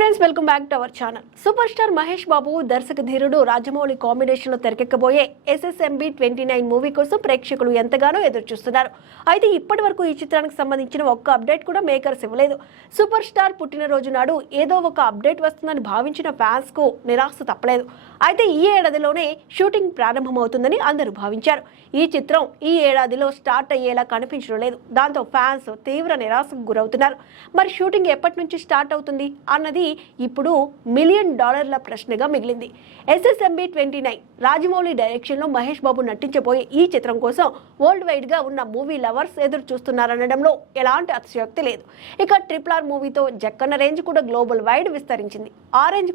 Friends, welcome back to our channel. Superstar Mahesh Babu దర్శక ధీరుడు Rajamouli combination లో తెరకెక్కబోయే SSMB 29 మూవీ కోసం ప్రేక్షకులు ఎంతగానో ఎదురు చూస్తున్నారు. అయితే ఇప్పటి వరకు ఈ చిత్రానికి సంబంధించిన ఒక్క అప్డేట్ కూడా మేకర్స్ ఇవ్వలేదు. సూపర్ స్టార్ పుట్టినరోజు నాడు ఏదో ఒక అప్డేట్ వస్తుందని భావించిన ఫ్యాన్స్ కు నిరాశ తప్పలేదు. అయితే ఈ ఏడాదిలోనే షూటింగ్ ప్రారంభమవుతుందని అందరూ భావించారు. ఈ చిత్రం ఈ ఏడాదిలో స్టార్ట్ అయ్యేలా కనిపించడం లేదు. దాంతో ఫ్యాన్స్ తీవ్ర నిరాశకు గురవుతున్నారు. మరి షూటింగ్ ఎప్పటి నుంచి స్టార్ట్ అవుతుంది అన్నది ఇప్పుడు $1 మిలియన్ ప్రశ్నగా మిగిలింది. SSMB 29 రాజమౌళి డైరెక్షన్ లో మహేష్ బాబు నటించబోయే ఈ చిత్రం కోసం వరల్డ్ వైడ్ గా ఉన్న మూవీ లవర్స్ ఎదురు చూస్తున్నారనడంలో ఎలాంటి అతిశయోక్తి లేదు. ఇక RRR మూవీతో జక్కన్న రేంజ్ కూడా గ్లోబల్ వైడ్ విస్తరించింది. ఆ రేంజ్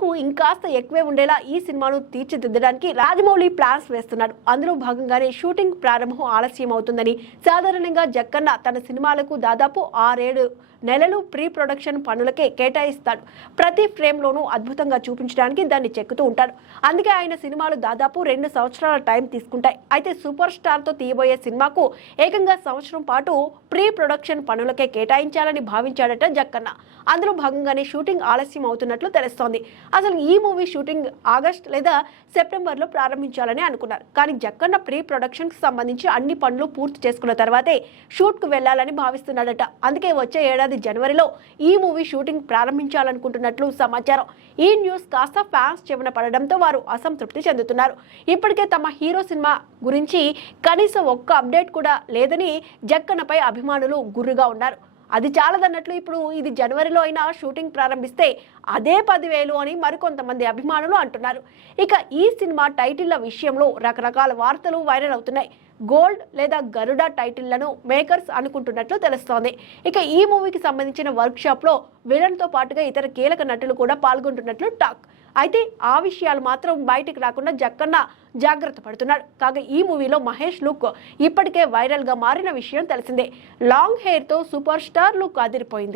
కు ఇంకాస్త ఎక్కువే ఉండేలా ఈ సినిమాను తీర్చిదిద్దడానికి రాజమౌళి ప్లాన్స్ వేస్తున్నాడు. అందులో భాగంగానే షూటింగ్ ప్రారంభం ఆలస్యం అవుతుందని, సాధారణంగా జక్కన్న తన సినిమాలకు దాదాపు 6-7 నెలలు ప్రీ ప్రొడక్షన్ పనులకే కేటాయిస్తాడు. ప్రతి ఫ్రేమ్ లోనూ అద్భుతంగా చూపించడానికి దాన్ని చెక్కుతూ ఉంటాడు. అందుకే ఆయన సినిమాలు దాదాపు 2 సంవత్సరాల టైం తీసుకుంటాయి. అయితే సూపర్ స్టార్ తో తీయబోయే సినిమాకు ఏకంగా సంవత్సరం పాటు ప్రీ ప్రొడక్షన్ పనులకే కేటాయించాలని భావించాడట జక్కన్న. అందులో భాగంగానే షూటింగ్ ఆలస్యం అవుతున్నట్లు తెలుస్తోంది. అసలు ఈ మూవీ షూటింగ్ ఆగస్ట్ లేదా సెప్టెంబర్ లో ప్రారంభించాలని అనుకున్నారు. కానీ జక్కన్న ప్రీ ప్రొడక్షన్ కి సంబంధించి అన్ని పనులు పూర్తి చేసుకున్న తర్వాతే షూట్ కు వెళ్లాలని భావిస్తున్నాడట. అందుకే వచ్చే ఏడాది జనవరిలో ఈ మూవీ షూటింగ్ ప్రారంభించాలనుకుంటున్నట్లు సమాచారం. ఈ న్యూస్ కాస్త ఫ్యాన్స్ చెవిన పడడంతో వారు అసంతృప్తి చెందుతున్నారు. ఇప్పటికే తమ హీరో సినిమా గురించి కనీసం ఒక్క అప్డేట్ కూడా లేదని జక్కన్నపై అభిమానులు గుర్రుగా ఉన్నారు. అది చాలదన్నట్లు ఇప్పుడు ఇది జనవరిలో అయినా షూటింగ్ ప్రారంభిస్తే అదే 10,000 అని మరికొంతమంది అభిమానులు అంటున్నారు. ఇక ఈ సినిమా టైటిళ్ల విషయంలో రకరకాల వార్తలు వైరల్ అవుతున్నాయి. గోల్డ్ లేదా గరుడ టైటిళ్లను మేకర్స్ అనుకుంటున్నట్లు తెలుస్తోంది. ఇక ఈ మూవీకి సంబంధించిన వర్క్ షాప్ లో విలన్ తో పాటుగా ఇతర కీలక నటులు కూడా పాల్గొంటున్నట్లు టాక్. అయితే ఆ విషయాలు మాత్రం బయటికి రాకుండా జక్కన్న జాగ్రత్త పడుతున్నాడు. కాగా ఈ మూవీలో మహేష్ లుక్ ఇప్పటికే వైరల్ గా మారిన విషయం తెలిసిందే. లాంగ్ హెయిర్ తో సూపర్ స్టార్ లుక్ అదిరిపోయింది.